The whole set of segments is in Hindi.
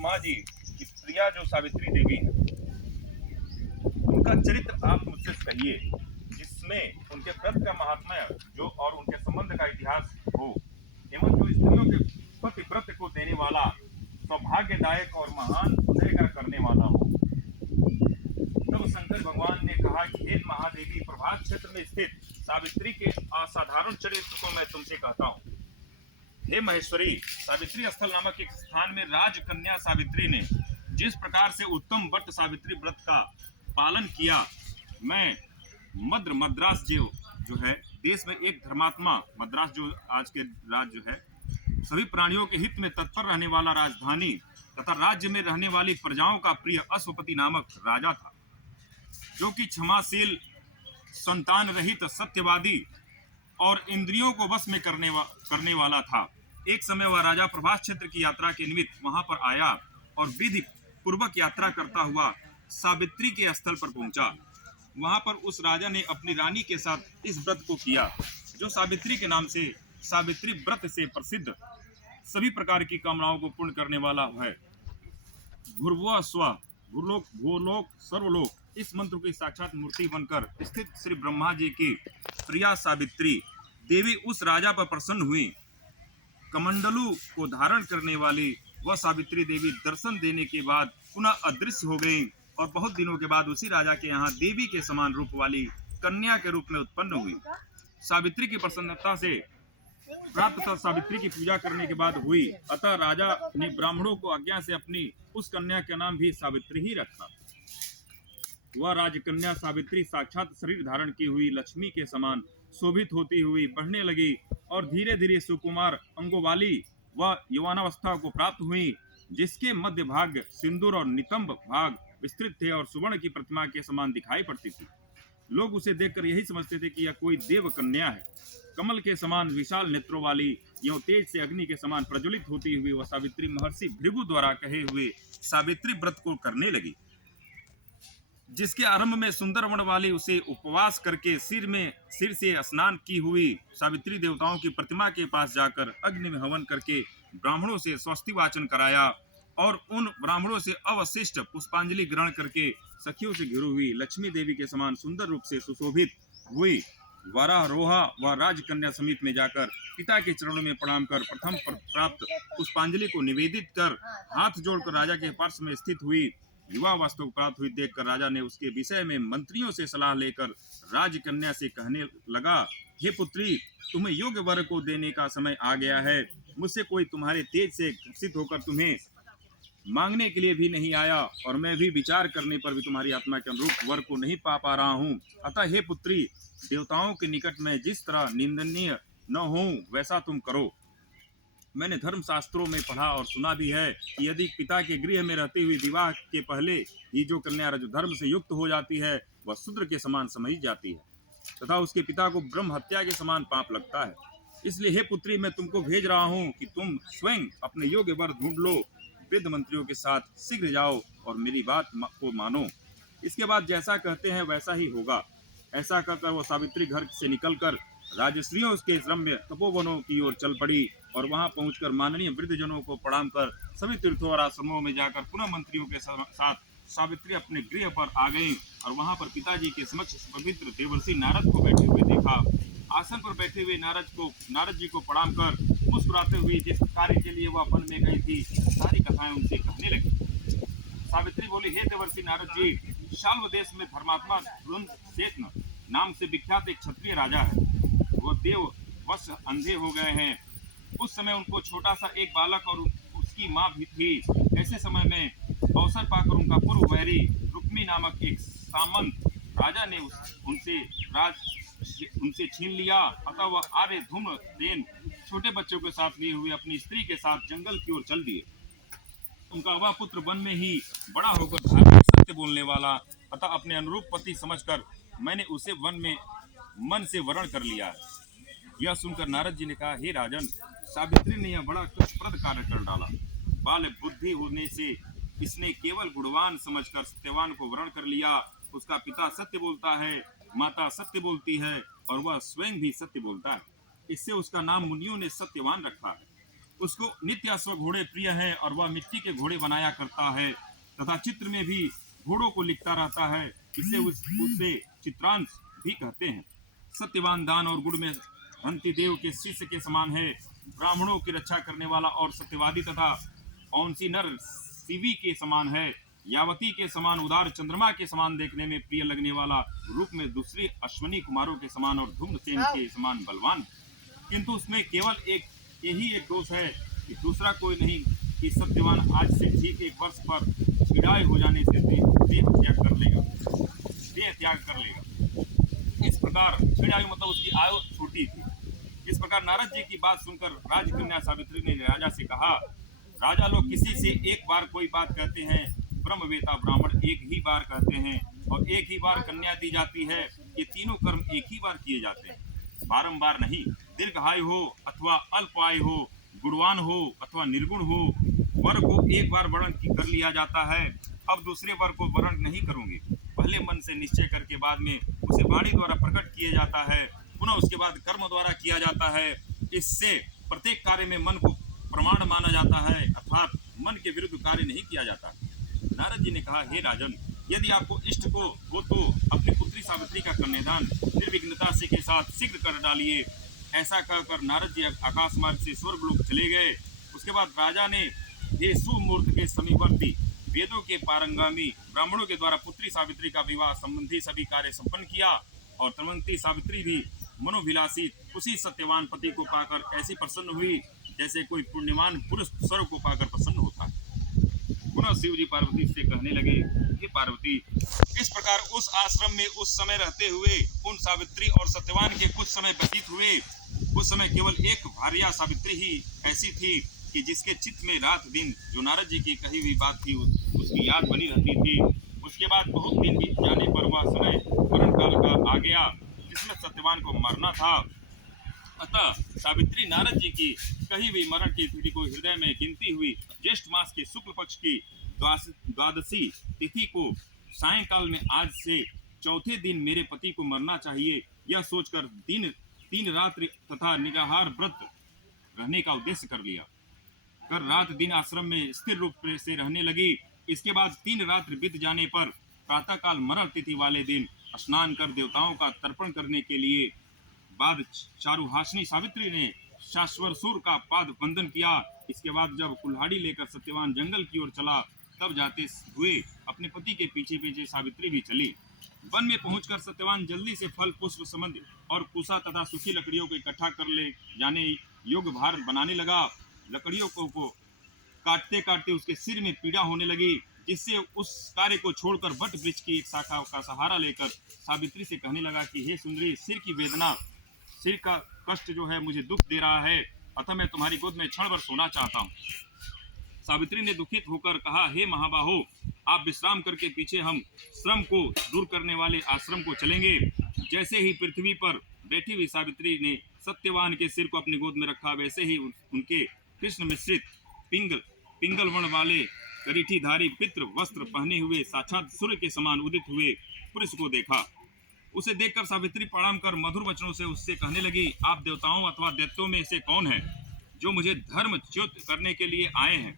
ब्रह्मा जी की प्रिया जो सावित्री देवी है, उनका चरित्र आप मुझसे कहिए, जिसमें उनके व्रत का महात्म्य जो और उनके संबंध का इतिहास हो, एवं जो स्त्रियों के पति व्रत को देने वाला, सौभाग्यदायक और महान उदय का करने वाला हो। तब शंकर भगवान ने कहा कि हे महादेवी, प्रभात क्षेत्र में स्थित सावित्री के असाधारण चरित्र को मैं तुमसे कहता हूँ। हे महेश्वरी, सावित्री स्थल नामक एक स्थान में राजकन्या सावित्री ने जिस प्रकार से उत्तम व्रत सावित्री व्रत का पालन किया, मैं मद्रास जो है देश में एक धर्मात्मा, मद्रास जो आज के राज्य जो है, सभी प्राणियों के हित में तत्पर रहने वाला राजधानी तथा राज्य में रहने वाली प्रजाओं का प्रिय अश्वपति नामक राजा था, जो कि क्षमाशील, संतान रहित, सत्यवादी और इंद्रियों को वश में करने वाला था। एक समय वह राजा प्रभास क्षेत्र की यात्रा के निमित्त वहां पर आया और विधि पूर्वक यात्रा करता हुआ सावित्री के स्थल पर पहुंचा। वहां पर उस राजा ने अपनी रानी के साथ इस व्रत को किया, जो सावित्री के नाम से, सावित्री व्रत से प्रसिद्ध, सभी प्रकार की कामनाओं को पूर्ण करने वाला है। भूर्भुवः स्वः, भूलोक भूलोक सर्वलोक, इस मंत्र की साक्षात मूर्ति बनकर स्थित श्री ब्रह्मा जी की प्रिया सावित्री देवी उस राजा पर प्रसन्न हुई। कमंडलू को धारण करने वाली वह सावित्री देवी दर्शन देने के बाद पुनः अदृश्य हो गई और बहुत दिनों के बाद उसी राजा के यहाँ देवी के समान रूप वाली कन्या के रूप में उत्पन्न हुई। सावित्री की प्रसन्नता से प्राप्त तथा सावित्री की पूजा करने के बाद हुई, अतः राजा ने ब्राह्मणों को आज्ञा से अपनी उस कन्या का नाम भी सावित्री ही रखा। वह राजकन्या सावित्री साक्षात शरीर धारण की हुई लक्ष्मी के समान शोभित होती हुई बढ़ने लगी और धीरे धीरे सुकुमार अंगों वाली वह यौवनावस्था को प्राप्त हुई, जिसके मध्य भाग सिंदूर और नितंब भाग विस्तृत थे और सुवर्ण की प्रतिमा के समान दिखाई पड़ती थी। लोग उसे देखकर यही समझते थे कि यह कोई देव कन्या है। कमल के समान विशाल नेत्रों वाली, यों तेज से अग्नि के समान प्रज्वलित होती हुई वह सावित्री महर्षि भृगु द्वारा कहे हुए सावित्री व्रत को करने लगी, जिसके आरंभ में सुंदर वर्ण वाली उसे उपवास करके सिर से स्नान की हुई सावित्री देवताओं की प्रतिमा के पास जाकर अग्नि में हवन करके ब्राह्मणों से स्वस्ति वाचन कराया और उन ब्राह्मणों से अवशिष्ट पुष्पांजलि ग्रहण करके सखियों से घिरी हुई लक्ष्मी देवी के समान सुंदर रूप से सुशोभित हुई वरारोहा व राजकन्या समीप में जाकर पिता के चरणों में प्रणाम कर प्रथम प्राप्त पुष्पांजलि को निवेदित कर हाथ जोड़कर राजा के पार्श में स्थित हुई। युवा वास्तव को प्राप्त हुई देखकर राजा ने उसके विषय में मंत्रियों से सलाह लेकर राजकन्या से कहने लगा, हे पुत्री, तुम्हें योग्य वर को देने का समय आ गया है। मुझसे कोई तुम्हारे तेज से घर्षित होकर तुम्हें मांगने के लिए भी नहीं आया और मैं भी विचार करने पर भी तुम्हारी आत्मा के अनुरूप वर को नहीं पा रहा हूँ। अतः हे पुत्री, देवताओं के निकट में जिस तरह निंदनीय न हो वैसा तुम करो। मैंने धर्म शास्त्रों में पढ़ा और सुना भी है कि यदि पिता के गृह में रहती हुई विवाह के पहले ही जो कन्या रजोधर्म से युक्त हो जाती है वह शूद्र के समान समझी जाती है तथा उसके पिता को ब्रह्म हत्या के समान पाप लगता है। इसलिए हे पुत्री, मैं तुमको भेज रहा हूँ कि तुम स्वयं अपने योग्य वर ढूंढ लो, वृद्ध मंत्रियों के साथ शीघ्र जाओ और मेरी बात को मानो। इसके बाद जैसा कहते हैं वैसा ही होगा। ऐसा कहकर वो सावित्री घर से निकलकर राजश्रियों के रम्य तपोवनों की ओर चल पड़ी और वहां पहुंचकर माननीय वृद्धजनों को प्रणाम कर सभी तीर्थों और आश्रमों में जाकर पुनः मंत्रियों के साथ सावित्री अपने गृह पर आ गई और वहां पर पिताजी के समक्ष पवित्र देवर्षि नारद को बैठे हुए देखा। आसन पर बैठे हुए नारद जी को प्रणाम कर मुस्कुराते हुए जिस कार्य के लिए वह वन में गई थी सारी कथाएं उनसे कहने लगी। सावित्री बोली, हे देवर्षि नारद जी, शाल्व देश में धर्मात्मा ध्रुवसेन नाम से विख्यात एक क्षत्रिय राजा है। वो देव वश अंधे हो गए हैं। उस समय उनको छोटा सा एक बालक और उसकी माँ भी थी। ऐसे समय में अवसर पाकर उनका पूर्व वैरी रुक्मी नामक एक सामंत राजा ने उनसे छीन लिया। अतः वह आर्य धूम्रसेन छोटे बच्चों के साथ लिए हुए अपनी स्त्री के साथ जंगल की ओर चल दिए। उनका वह पुत्र वन में ही बड़ा होकर धार्मिक, सत्य बोलने वाला अतः अपने अनुरूप पति समझकर मैंने उसे वन में मन से वरण कर लिया है। यह सुनकर नारद जी ने कहा, हे राजन, सावित्री ने यह बड़ा कष्टप्रद कार्य कर डाला। बाल बुद्धि होने से इसने केवल गुणवान समझकर सत्यवान को वरण कर लिया। उसका पिता सत्य बोलता है, माता सत्य बोलती है और वह स्वयं भी सत्य बोलता है। इससे उसका नाम मुनियों ने सत्यवान रखा है। उसको नित्य अश्व घोड़े प्रिय है और वह मिट्टी के घोड़े बनाया करता है तथा चित्र में भी घोड़ों को लिखता रहता है। इसे उसे चित्रांश भी कहते हैं। सत्यवान दान और गुण में अंति देव के शिष्य के समान है। ब्राह्मणों की रक्षा करने वाला और सत्यवादी तथा कौनसी नर शिवी के समान है। यावती के समान उदार, चंद्रमा के समान देखने में प्रिय लगने वाला, रूप में दूसरी अश्वनी कुमारों के समान और धूम्रसेन के समान बलवान। किंतु उसमें केवल यही एक दोष है कि दूसरा कोई नहीं कि सत्यवान आज से ठीक 1 वर्ष पर विदाई हो जाने से देह त्याग कर लेगा। इस प्रकार आयु मतलब उसकी आयु छोटी थी। इस प्रकार नारद जी की बात सुनकर राजकन्या सावित्री ने राजा से कहा, राजा लोग किसी से एक बार कोई बात कहते हैं, ब्रह्मवेता ब्राह्मण एक ही बार कहते हैं और एक ही बार कन्या दी जाती है। ये तीनों कर्म एक ही बार किए जाते हैं, बारंबार नहीं। दीर्घायु हो अथवा अल्प आयु हो, गुणवान हो अथवा निर्गुण हो, वर को एक बार वर्ण कर लिया जाता है। अब दूसरे वर को वर्ण नहीं करूंगे। पहले मन से निश्चय करके बाद में उसे वाणी द्वारा प्रकट किया जाता है, पुनः उसके बाद कर्म द्वारा किया जाता है। इससे प्रत्येक कार्य में मन को प्रमाण माना जाता है, अर्थात मन के विरुद्ध कार्य नहीं किया जाता। नारद जी ने कहा, हे राजन, यदि आपको इष्ट को हो तो अपनी पुत्री सावित्री का कन्यादान निर्विघ्नता से के साथ शीघ्र कर डालिए। ऐसा कहकर नारद जी आकाश मार्ग से स्वर्गलोक चले गए। उसके बाद राजा ने हे सुमूर्त के समीपवर्ती वेदों के पारंगामी ब्राह्मणों के द्वारा पुत्री सावित्री का विवाह संबंधी सभी कार्य संपन्न किया और तमंती सावित्री भी मनोभिलाषी उसी सत्यवान पति को पाकर ऐसी प्रसन्न हुई जैसे कोई पुण्यवान पुरुष स्वर्ग को पाकर प्रसन्न होता है। पुनः शिव जी पार्वती से कहने लगे, हे पार्वती, इस प्रकार उस आश्रम में उस समय रहते हुए उन सावित्री और सत्यवान के कुछ समय व्यतीत हुए। उस समय केवल एक भार्या सावित्री ही ऐसी थी कि जिसके चित्त में रात दिन जो नारद जी की कही हुई बात थी उसकी याद बनी रहती थी। उसके बाद बहुत दिन बीत जाने पर वह समय मरण काल का आ गया जिसमें सत्यवान को मरना था। अतः सावित्री नारद जी की कही हुई मरण की तिथि को हृदय में गिनती हुई ज्येष्ठ मास के शुक्ल पक्ष की द्वादशी तिथि को सायंकाल में आज से चौथे दिन मेरे पति को मरना चाहिए, यह सोचकर तीन रात्रि तथा निराहार व्रत रहने का उद्देश्य कर लिया। कर रात दिन आश्रम में स्थिर रूप से रहने लगी। इसके बाद 3 रात्रि बीत जाने पर प्रातःकाल मरण तिथि वाले दिन स्नान कर देवताओं का तर्पण करने के लिए बाद चारुहासिनी सावित्री ने शाश्वरसूर का पाद बंदन किया। इसके बाद जब कुल्हाड़ी लेकर सत्यवान जंगल की ओर चला तब जाते हुए अपने पति के पीछे पीछे सावित्री भी चली। वन में पहुंचकर सत्यवान जल्दी से फल पुष्प समंद और कुशा तथा सूखी लकड़ियों को इकट्ठा कर ले जाने योग्य भार बनाने लगा। लकड़ियों को काटते काटते उसके सिर में पीड़ा होने लगी, जिससे उस कार्य को छोड़कर वट वृक्ष की एक शाखा का सहारा लेकर सावित्री से कहने लगा कि हे सुंदरी, सिर की वेदना, सिर का कष्ट जो है मुझे दुख दे रहा है, अतः मैं तुम्हारी गोद में क्षण भर सोना चाहता हूँ। सावित्री ने दुखित होकर कहा, हे महाबाहो, आप विश्राम करके पीछे हम श्रम को दूर करने वाले आश्रम को चलेंगे। जैसे ही पृथ्वी पर बैठी हुई सावित्री ने सत्यवान के सिर को अपनी गोद में रखा, वैसे ही उनके कृष्ण मिश्रित पिंगल वर्ण वाले करीठीधारी पितृ वस्त्र पहने हुए साक्षात सूर्य के समान उदित हुए पुरुष को देखा। उसे देखकर सावित्री प्रणाम कर मधुर वचनों से उससे कहने लगी, आप देवताओं अथवा दैत्यों में से कौन है जो मुझे धर्म च्युत करने के लिए आए हैं?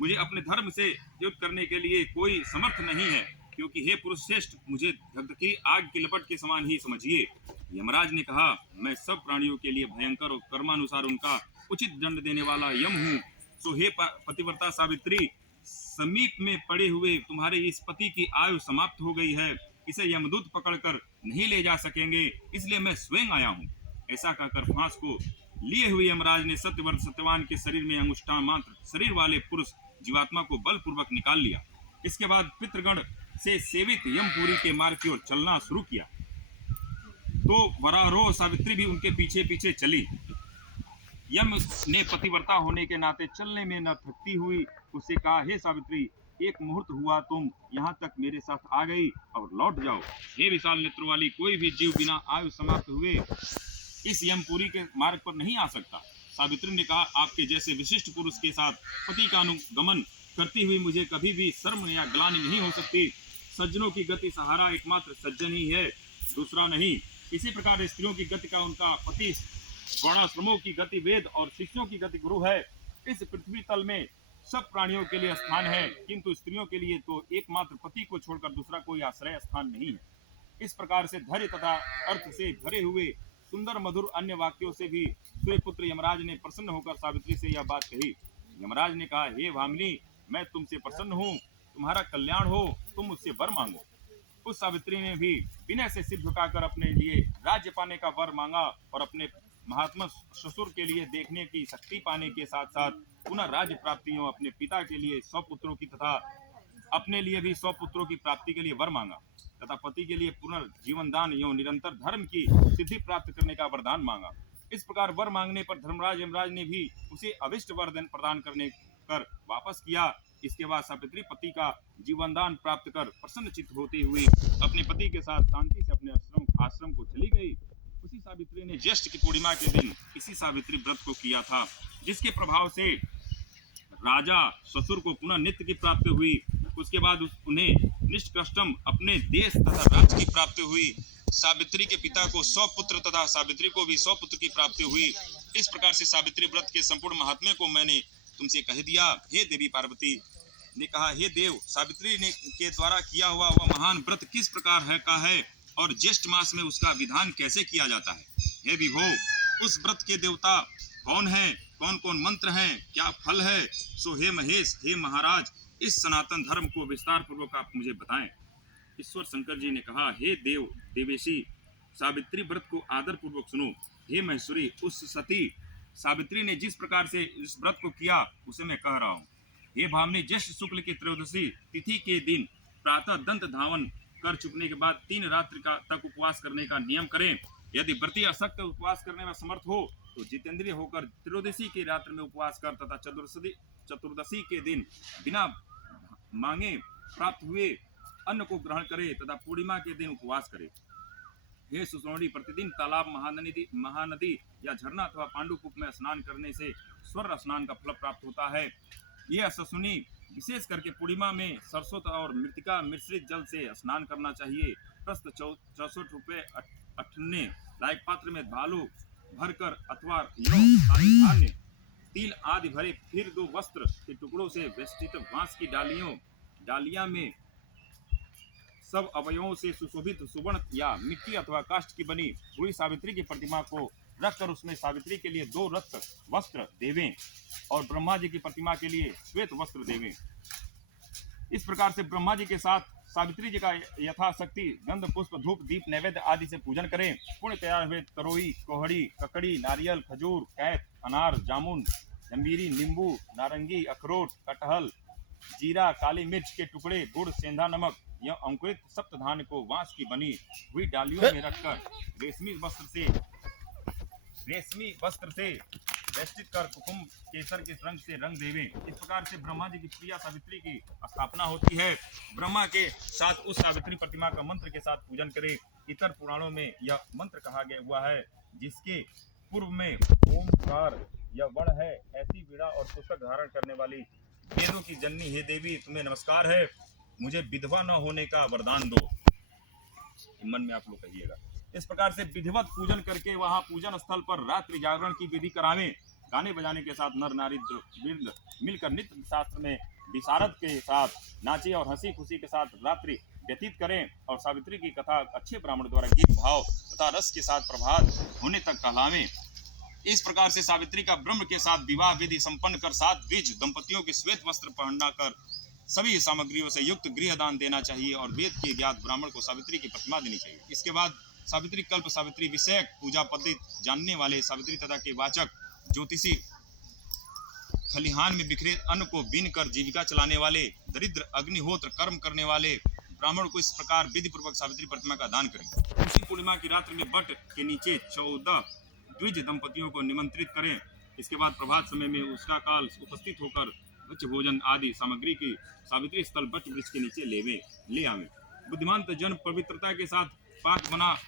मुझे अपने धर्म से च्युत करने के लिए कोई समर्थ नहीं है, क्योंकि हे पुरुष श्रेष्ठ, मुझे धगधकी आग की लपट के समान ही समझिए। यमराज ने कहा, मैं सब प्राणियों के लिए भयंकर और कर्मानुसार उनका उचित दंड देने वाला यम हूँ। सो हे पतिव्रता सावित्री, समीप में पड़े हुए तुम्हारे इस पति की आयु समाप्त हो गई है, इसे यमदूत पकड़कर नहीं ले जा सकेंगे, इसलिए मैं स्वयं आया हूँ। ऐसा कहकर फांस को लिए हुए यमराज ने सत्यव्रत सत्यवान के शरीर में अंगुष्ठा मात्र शरीर वाले पुरुष जीवात्मा को बलपूर्वक निकाल लिया। इसके बाद पितृगण से सेवित यमपुरी के मार्ग की ओर चलना शुरू किया, तो वरारोह सावित्री भी उनके पीछे पीछे चली। यम ने पतिव्रता होने के नाते चलने में न थकती हुई उससे कहा, हे सावित्री, एक मुहूर्त हुआ तुम यहाँ तक मेरे साथ आ गई और लौट जाओ। हे विशाल नेत्र वाली, कोई भी जीव बिना आयु समाप्त हुए इस यमपुरी के मार्ग पर नहीं आ सकता। सावित्री ने कहा, आपके जैसे विशिष्ट पुरुष के साथ पति का अनुगमन करती हुई मुझे कभी भी शर्म या ग्लानि नहीं हो सकती। सज्जनों की गति सहारा एकमात्र सज्जन ही है, दूसरा नहीं। इसी प्रकार स्त्रियों की गति का उनका पति, वर्णाश्रमों की गति वेद और शिष्यों की गति गुरु है। इस पृथ्वी तल में सब प्राणियों के लिए स्थान है, किंतु स्त्रियों के लिए तो एकमात्र पति को छोड़कर दूसरा कोई आश्रय स्थान नहीं है। इस प्रकार से धैर्य तथा अर्थ से भरे हुए सुंदर मधुर अन्य वाक्यों से भी सूर्यपुत्र यमराज ने प्रसन्न होकर सावित्री से यह बात कही। यमराज ने कहा, हे भामिनी, मैं तुमसे प्रसन्न हूँ, तुम्हारा कल्याण हो, तुम मुझसे वर मांगो। उस सावित्री ने भी विनय से सिर झुकाकर अपने लिए राज्य पाने का वर मांगा और अपने महात्मा ससुर के लिए देखने की शक्ति पाने के साथ साथ पुनः राज्य प्राप्ति एवं अपने पिता के लिए 100 पुत्रों की तथा अपने लिए भी 100 पुत्रों की प्राप्ति के लिए वर मांगा तथा पति के लिए पुनर्जीवन दान एवं निरंतर धर्म की सिद्धि प्राप्त करने का वरदान मांगा। इस प्रकार वर मांगने पर धर्मराज यमराज ने भी उसे अविष्ट वरदान प्रदान करने कर वापस किया। इसके बाद सावित्री पति का जीवन दान प्राप्त कर प्रसन्न चित्त होते हुए अपने पति के साथ शांति से अपने आश्रम को चली गई। उसी सावित्री ने ज्येष्ठ की पूर्णिमा के दिन इसी सावित्री व्रत को किया था, जिसके प्रभाव से राजा ससुर को पुनः नित्य की प्राप्ति हुई। उसके बाद उन्हें निष्कृष्टम अपने देश तथा राज्य की प्राप्ति हुई। सावित्री के पिता को 100 पुत्र तथा सावित्री को भी 100 पुत्र की प्राप्ति हुई। इस प्रकार से सावित्री व्रत के संपूर्ण महात्म्य को मैंने तुमसे कह दिया। हे देवी पार्वती ने कहा, हे देव, सावित्री ने के द्वारा किया हुआ वह महान व्रत किस प्रकार है का है और ज्येष्ठ मास में उसका विधान कैसे किया जाता है। हे विभो, उस व्रत के देवता कौन है, कौन कौन मंत्र हैं, क्या फल है, सो हे महेश, हे महाराज, इस सनातन धर्म को विस्तार पूर्वक आप मुझे बताएं। ईश्वर शंकर जी ने कहा, हे देव देवेशी, सावित्री व्रत को आदर पूर्वक सुनो। हे महेश्वरी, उस सती सावित्री ने जिस प्रकार से इस व्रत को किया उसे मैं कह रहा हूँ। हे भामिनी, ज्येष्ठ शुक्ल की त्रयोदशी तिथि के दिन प्रातः दंत धावन कर चुकने के बाद 3 रात्रि तक उपवास करने का नियम करें। यदि व्रती असक्त उपवास करने में समर्थ हो तो जितेंद्रिय होकर त्रयोदशी की रात्रि में उपवास कर तथा चतुर्दशी के दिन बिना मांगे प्राप्त हुए अन्न को ग्रहण करे तथा पूर्णिमा के दिन उपवास करे। हे सुश्रोणी, प्रतिदिन तालाब, महानदी या झरना अथवा पांडुकूप में स्नान करने से स्वर्ग स्नान का फल प्राप्त होता है। यह सुनी विशेष करके पूर्णिमा में सरसों और मृतिका मिश्रित जल से स्नान करना चाहिए। प्रस्त 64 रुपये अठन्ने लायक पात्र में बालू भरकर अथवा धान्य तिल आदि भरे, फिर 2 वस्त्र के टुकड़ों से वेष्टित बांस की डालियां में सब अवयवों से सुशोभित सुवर्ण या मिट्टी अथवा काष्ठ की बनी हुई सावित्री की प्रतिमा को रखकर उसमें सावित्री के लिए 2 रक्त वस्त्र देवें और ब्रह्मा जी की प्रतिमा के लिए श्वेत वस्त्र देवें। इस प्रकार से ब्रह्मा जी के साथ सावित्री जी का यथाशक्ति गंध, पुष्प, धूप, दीप, नैवेद्य आदि से पूजन करें। पुण्य तैयार हुए तरोई, कोहड़ी, ककड़ी, नारियल, खजूर, कैथ, अनार, जामुन, जंबीरी, नींबू, नारंगी, अखरोट, कटहल, जीरा, काली मिर्च के टुकड़े, गुड़, सेंधा नमक या अंकुरित सप्त धान्य को बांस की बनी हुई डालियों में रखकर रेशमी वस्त्र से वेष्टित कर कुकुम केसर के रंग से रंग देवें। इस प्रकार से ब्रह्मा जी की प्रिया सावित्री की स्थापना होती है। ब्रह्मा के साथ उस सावित्री प्रतिमा का मंत्र के साथ पूजन करें। इतर पुराणों में यह मंत्र कहा गया हुआ है, जिसके पूर्व में ओमकार यह वर्ण है। ऐसी वीणा और पुस्तक धारण करने वाली वेदों की जननी, हे देवी, तुम्हें नमस्कार है, मुझे विधवा न होने का वरदान दो। मन में आप लोग कहिएगा। इस प्रकार से विधिवत पूजन करके वहां पूजन स्थल पर रात्रि जागरण की विधि करावें। गाने बजाने के साथ नर नारी वृंद मिलकर नित्य शास्त्र में विशारद के साथ नाचे और हंसी खुशी के साथ रात्रि व्यतीत करें और सावित्री की कथा अच्छे ब्राह्मण द्वारा गीत भाव तथा रस के साथ प्रभात होने तक कहलावें। इस प्रकार से सावित्री का ब्रह्म के साथ विवाह विधि संपन्न कर 7 द्विज दंपतियों के श्वेत वस्त्र पहना कर सभी सामग्रियों से युक्त गृह दान देना चाहिए और वेद के ज्ञात ब्राह्मण को सावित्री की प्रतिमा देनी चाहिए। इसके बाद सावित्री कल्प, सावित्री विषयक पूजा पद्धति जानने वाले, सावित्री तथा के वाचक ज्योतिषी, खलिहान में बिखरे अन्न को बीन कर जीविका चलाने वाले, दरिद्र अग्निहोत्र कर्म करने वाले ब्राह्मण को इस प्रकार विधि पूर्वक सावित्री प्रतिमा का दान करें। उसी पूर्णिमा की रात्रि में बट के नीचे 14 द्विज दंपतियों को निमंत्रित करें। इसके बाद प्रभात समय में उसका काल उपस्थित होकर भक्ष भोजन आदि सामग्री की सावित्री स्थल बट वृक्ष के नीचे ले आवे। बुद्धिमान जन पवित्रता के साथ पाक बना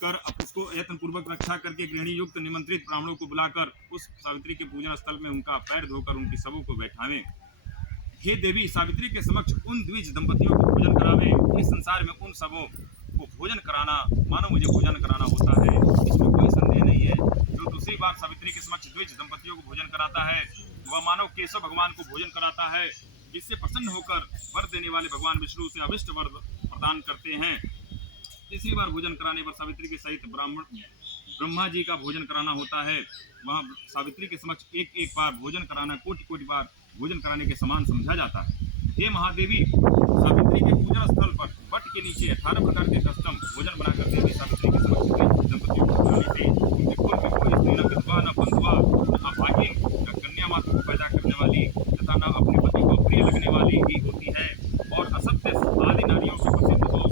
कर उसको यत्न पूर्वक रक्षा करके गृहिणी युक्त निमंत्रित ब्राह्मणों को बुलाकर उस सावित्री के पूजन स्थल में उनका पैर धोकर उनकी सबों को बैठावें। हे देवी, सावित्री के समक्ष उन द्विज दंपतियों को भोजन करावें। इस संसार में उन सबों को भोजन कराना मानो मुझे भोजन कराना होता है, इसमें कोई संदेह नहीं है। जो दूसरी बार सावित्री के समक्ष द्विज दंपतियों को भोजन कराता है वह मानव केशव भगवान को भोजन कराता है, जिससे प्रसन्न होकर वर देने वाले भगवान विष्णु से अभिष्ट वर प्रदान करते हैं। तीसरी बार भोजन कराने पर सावित्री के सहित ब्रह्मा जी का भोजन कराना होता है। वहाँ सावित्री के समक्ष एक एक बार भोजन कराना कोटि कोटि बार भोजन कराने के समान समझा जाता है। हे महादेवी, सावित्री के पूजन स्थल पर वट के नीचे 18 प्रकार के कस्टम भोजन बनाकर देवी सावित्री के समक्ष दंपतियों को खिलाने से उनके कुल में कोई स्त्री न विधवा न बंधुआ न अभागिन न कन्या माता को पैदा करने वाली तथा न अपने पति को प्रिय लगने वाली ही होती है, और असत्य आदि नारियों के प्रसिद्ध हो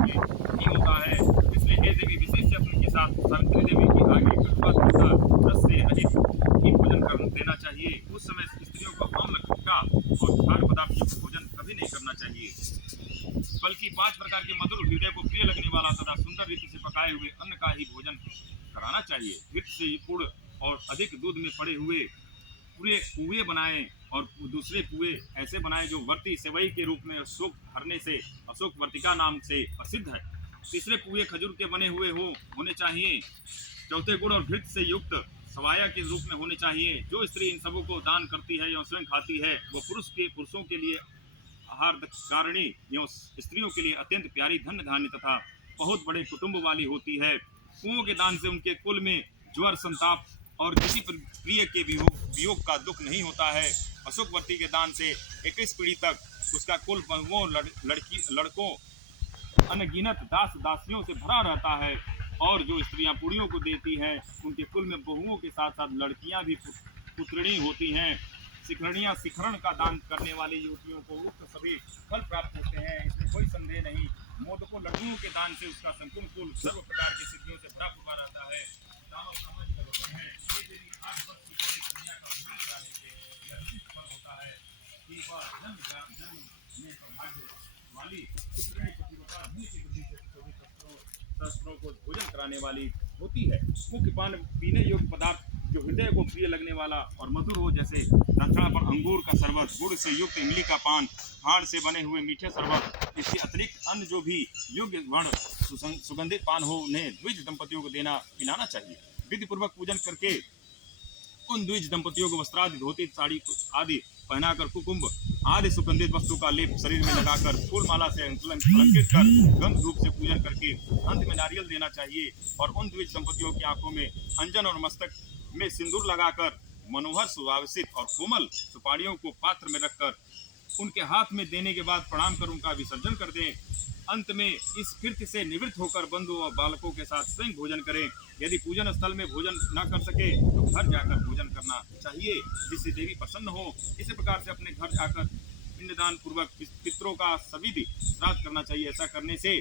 ही होता है। इसलिए हे देवी, विशेष यत्न के साथ सावित्री देवी की आगे कटुआ रस से रहित ही भोजन कर देना चाहिए। उस समय स्त्रियों को अम्ल, खट्टा और खार पदार्थ युक्त भोजन कभी नहीं करना चाहिए, बल्कि 5 प्रकार के मधुर, हृदय को प्रिय लगने वाला तथा सुंदर रीति से पकाए हुए अन्न का ही भोजन कराना चाहिए। घृत से गुड़ और अधिक दूध में पड़े हुए पूरे कुएं बनाएं, और दूसरे कुएं ऐसे बनाएं जो वर्ती सेवई के रूप में अशोक हरने से अशोक वर्तिका नाम से प्रसिद्ध है। तीसरे कुएं खजूर के बने हुए होने चाहिए। चौथे गुड़ और घृत से युक्त सवाया के रूप में होने चाहिए। जो स्त्री इन सबों को दान करती है एवं स्वयं खाती है, वो पुरुषों के लिए आहार कारिणी एवं स्त्रियों के लिए अत्यंत प्यारी, धन्य धान्य तथा बहुत बड़े कुटुंब वाली होती है। कुओं के दान से उनके कुल में ज्वर, संताप और किसी प्रिय के वियोग का दुख नहीं होता है। अशोकवर्ती के दान से 21 पीढ़ी तक उसका कुल बहुओं, लड़कों, अनगिनत दास दासियों से भरा रहता है। और जो स्त्रियां पुड़ियों को देती हैं, उनके कुल में बहुओं के साथ साथ लड़कियां भी पुत्रिणी होती हैं। शिखरणियां, शिखरण का दान करने वाली युवतियों को उक्त सभी फल प्राप्त होते हैं, इसमें कोई संदेह नहीं। मोदकों, लड्डुओं के दान से उसका संपूर्ण कुल सर्व प्रकार की सिद्धियों से भरा पूरा रहता है। शस्त्रों को भोजन कराने वाली होती है। मुख्य पान पीने योग्य पदार्थ जो हृदय को प्रिय लगने वाला और मधुर हो, जैसे दक्षिणा पर अंगूर का शरबत, गुड़ से युक्त इमली का पान, हाड़ से बने हुए मीठे शरबत। इसके अतिरिक्त अन्य जो भी योग्य वर्ण सुगंधित पान हो, उन्हें द्विज दंपतियों को देना पिलाना चाहिए। विधि पूर्वक पूजन करके उन द्विज दंपतियों को वस्त्रादि, धोती, साड़ी आदि पहनाकर कुकुम्भ आदि सुगंधित वस्तु का लेप शरीर में लगाकर फूल माला से अलंकृत कर गंध रूप से पूजन करके अंत में नारियल देना चाहिए। और उन द्विज दंपतियों की आंखों में अंजन और मस्तक में सिंदूर लगाकर मनोहर, सुवासित और कोमल सुपारियों को पात्र में रखकर उनके हाथ में देने के बाद प्रणाम कर उनका विसर्जन कर दें। अंत में इस कृत्य से निवृत्त होकर बंधु और बालकों के साथ स्वयं भोजन करें। यदि पूजन स्थल में भोजन न कर सके तो घर जाकर भोजन करना चाहिए, जिससे देवी प्रसन्न हो। इसी प्रकार से अपने घर जाकर पिंडदान पूर्वक पितरों का सविधि श्राद्ध करना चाहिए। ऐसा करने से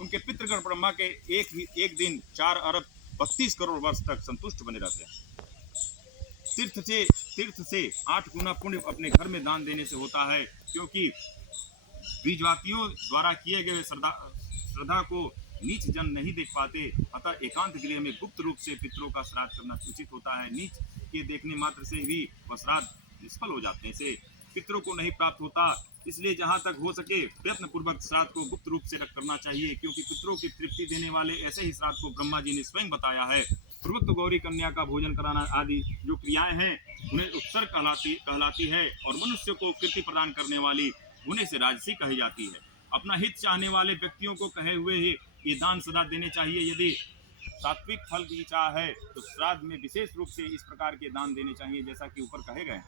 उनके पितृगण ब्रह्मा के एक दिन 4 अरब 32 करोड़ वर्ष तक संतुष्ट बने रहते हैं। तीर्थ से 8 गुना पुण्य अपने घर में दान देने से होता है, क्योंकि बीजवातियों द्वारा किए गए श्रद्धा को नीच जन नहीं देख पाते, अतः एकांत गृह में गुप्त रूप से पितरों का श्राद्ध करना उचित होता है। नीच के देखने मात्र से भी वह श्राद्ध निष्फल हो जाने से पितरों को नहीं प्राप्त होता। इसलिए जहाँ तक हो सके प्रयत्न पूर्वक श्राद्ध को गुप्त रूप से करना चाहिए, क्योंकि पितरों की तृप्ति देने वाले ऐसे ही श्राद्ध को ब्रह्मा जी ने स्वयं बताया है। पूर्वोक्त गौरी कन्या का भोजन कराना आदि जो क्रियाएं हैं उन्हें उत्सर्ग कहलाती है, और मनुष्य को कीर्ति प्रदान करने वाली उन्हें से राजसी कही जाती है। अपना हित चाहने वाले व्यक्तियों को कहे हुए ही ये दान सदा देने चाहिए। यदि सात्विक फल की चाह है तो श्राद्ध में विशेष रूप से इस प्रकार के दान देने चाहिए, जैसा कि ऊपर कहे गए।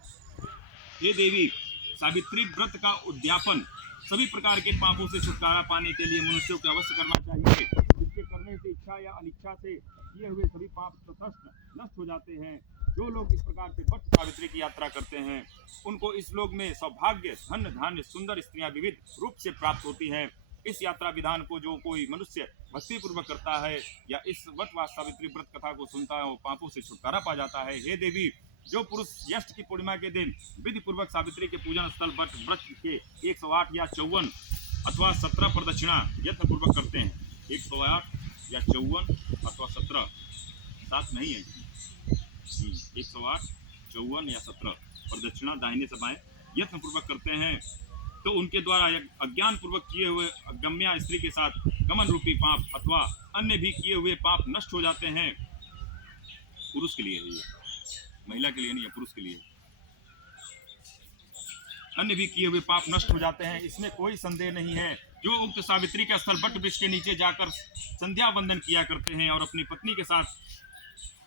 हे देवी, सावित्री व्रत का उद्यापन सभी प्रकार के पापों से छुटकारा पाने के लिए मनुष्यों को अवश्य करना चाहिए। जिसके करने से इच्छा या अनिच्छा से किए हुए सभी पाप तटस्थ नष्ट हो जाते हैं। जो लोग इस प्रकार से व्रत सावित्री की यात्रा करते हैं उनको इस लोक में सौभाग्य, धन, धान्य, सुंदर स्त्रियां विविध रूप से प्राप्त होती हैं। इस यात्रा विधान को जो कोई मनुष्य भक्ति पूर्वक करता है या इस व्रत व सावित्री व्रत कथा को सुनता है वो पापों से छुटकारा पा जाता है। हे देवी, जो पुरुष ज्येष्ठ की पूर्णिमा के दिन विधि पूर्वक सावित्री के पूजन स्थल व्रत के 108 या 54 अथवा 17 प्रदक्षिणा यत्न पूर्वक करते हैं। 108 या 54 अथवा 17, 7 नहीं है, 108, 54 या 17 प्रदक्षिणा दाहिने से बाएं यत्न पूर्वक करते हैं, तो उनके द्वारा अज्ञान पूर्वक किए हुए अगम्या स्त्री के साथ गमन रूपी पाप अथवा अन्य भी किए हुए पाप नष्ट हो जाते हैं। पुरुष के लिए है ये। महिला के लिए नहीं है, पुरुष के लिए। अन्य भी किए हुए पाप नष्ट हो जाते हैं, इसमें कोई संदेह नहीं है। जो उक्त सावित्री के स्थल बट वृक्ष के नीचे जाकर संध्या वंदन किया करते हैं और अपनी पत्नी के साथ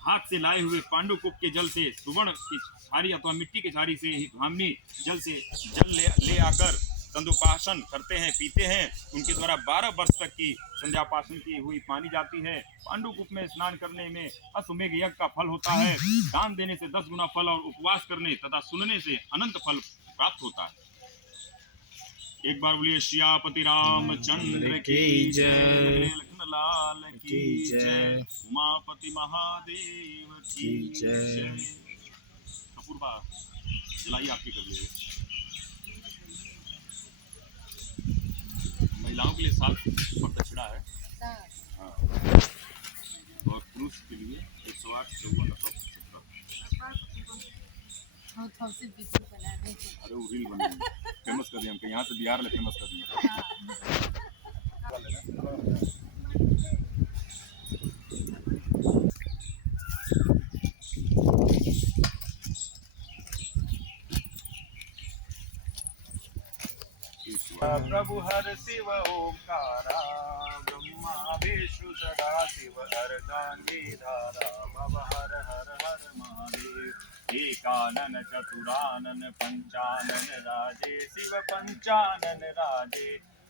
हाथ से लाए हुए पांडुकुप के जल से, सुवर्ण की छारी अथवा मिट्टी की छारी से, धामनी जल से जल ले आकर संध्योपासन करते हैं, पीते हैं, उनके द्वारा 12 वर्ष तक की संध्यापासन की हुई मानी जाती है। पांडुकुप में स्नान करने में अश्वमेघ यज्ञ का फल होता है। दान देने से 10 गुना फल और उपवास करने तथा सुनने से अनंत फल प्राप्त होता है। एक बार बोलिए सियापति रामचंद्र की जय, लखन लाल की जय, उमापति महादेव की जय। कपूर बा जलाई आपकी कर लिए। महिलाओं के लिए 7 दक्षिणा है, हाँ, और पुरुष के लिए 108, 54, 17। अरे वो रील बना फेमस कर दिया हमको, यहाँ से बिहार में फेमस कर दिया। प्रभु हर शिव ओंकारा, ब्रह्मा विष्णु सदा शिव अर्धांगी धारा, भव हर हर हर महादेव। एकानन चतुरानन पंचानन राजे, शिव पंचानन राजे,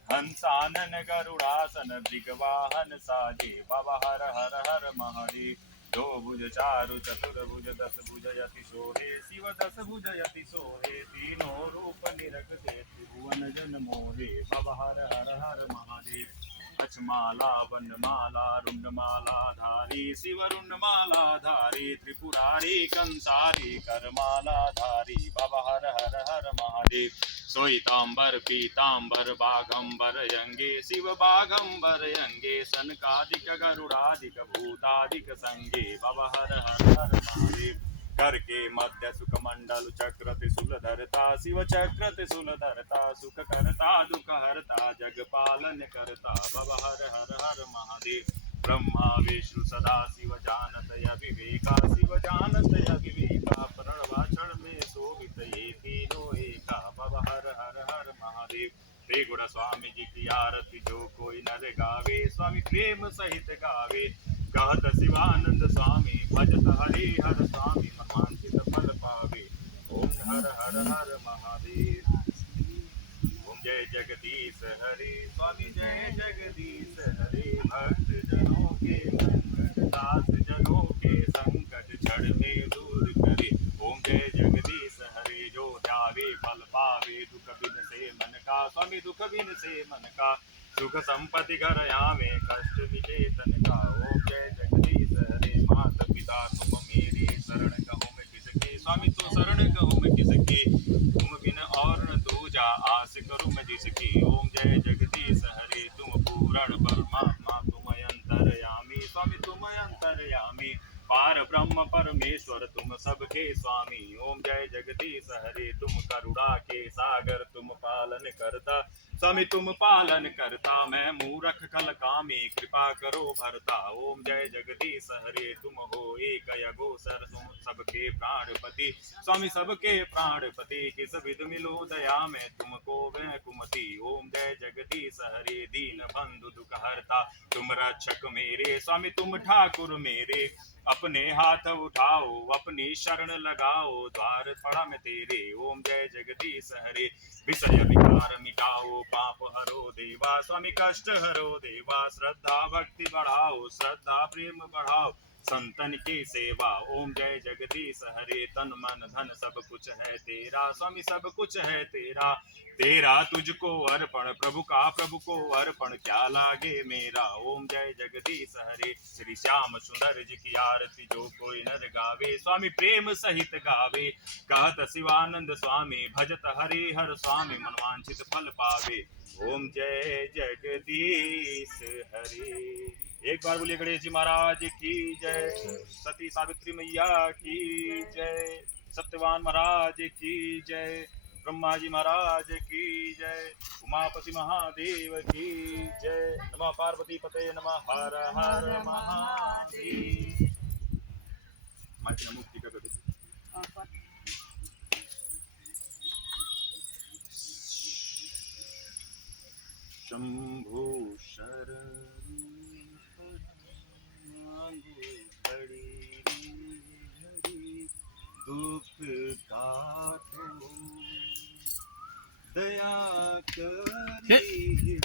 हंसानन गरुड़ासन दिग्वाहन साजे, भव हर हर हर महादेव। 2 भुज 4 चतुर्भुज 10 भुज यति सोहे, शिव 10 भुज यति सोहे, तीनों रूप निरखते त्रिभुवन जन मोहे, भव हर हर हर महादेव। अचमाला वनमाला रुंडमाला धारी, शिव रुंडमाला धारी, त्रिपुरारी कंसारी करमाला धारी, भव हर हर हर महादेव। श्वेतांबर पीतांबर बाघंबर यंगे, शिव बाघंबर यंगे, सनकादिक गरुड़ादिक भूतादिक संगे, भव हर हर हर महादेव। कर के मध्य सुख मंडल चक्र त्रिशूल धरता, शिव चक्र त्रिशूल धरता, सुख करता दुख हरता, जग पालन करता, भव हर हर हर महादेव। ब्रह्मा विष्णु सदा शिव जानत अविवेका, शिव जानत अविवेका, प्रण वाचन में शोभित ये तीनों एका, भव हर हर हर महादेव। श्री गुण स्वामी जी की आरती जो कोई नर गावे, स्वामी प्रेम सहित गावे, कहत शिवानंद स्वामी, भजत हरि हर स्वामी, मनवांछित फल पावे। ओम हर हर हर महादेव। ओम जय जगदीश हरि, स्वामी जय जगदीश हरि, भक्त जनों के संकट, दास जनों के संकट, क्षण में दूर करे। ओम जय जगदीश हरि, जो ध्यावे फल पावे, दुख बिन से मन का, स्वामी दुख बिन से मन का, सुख संपत्ति घर आवे, कष्ट मिटे तन का। ओम जय जगदीश हरे, माता पिता तुम मेरे, शरण कहूँ मैं किसके, स्वामी तो शरण कहूँ मैं किसके, तुम बिन और न दूजा, आस करूँ मैं जिसकी। ओम जय जगदीश हरे, तुम पूर्ण परमात्मा, तुम अंतर्यामी, स्वामी तुम अंतर्यामी, पार ब्रह्म परमेश्वर तुम सबके स्वामी। ओम जय जगदीश हरे, तुम करुणा के सागर, तुम पालन करता, स्वामी तुम पालन करता, मैं मूरख कल कामी, कृपा करो भरता। ओम जय जगदीश हरे, तुम हो एक अघोसर, तुम सबके प्राणपति, स्वामी सबके प्राणपति, किस विध मिलो दया में तुमको वह कुमति। ओम जय जगदीश हरे, दीन बंधु दुख हरता, तुम रक्षक मेरे, स्वामी तुम ठाकुर मेरे, अपने हाथ उठाओ, अपनी शरण लगाओ, द्वार पड़ा मैं तेरे। ओम जय जगदीश हरे, विषय विकार मिटाओ, पाप हरो देवा, स्वामी कष्ट हरो देवा, श्रद्धा भक्ति बढ़ाओ, श्रद्धा प्रेम बढ़ाओ, संतन की सेवा। ओम जय जगदीश हरे, तन मन धन सब कुछ है तेरा, स्वामी सब कुछ है तेरा, तेरा तुझको अर्पण, प्रभु को अर्पण, क्या लागे मेरा। ओम जय जगदीश हरे, श्री श्याम सुंदर जी की आरती जो कोई नर गावे, स्वामी प्रेम सहित गावे, कहत शिवानंद स्वामी, भजत हरि हर स्वामी, मनवांछित फल पावे। ओम जय जगदीश हरे। एक बार बोलिए गणेश जी महाराज की जय, सती सावित्री मैया की जय, सत्यवान महाराज की जय, ब्रह्मा जी महाराज की जय, उमापति महादेव की जय। नमः पार्वती पते नमः, हर हर महादेव। मुक्ति का शंभो शरण मांगो बड़ी घड़ी दुख काटो दया करी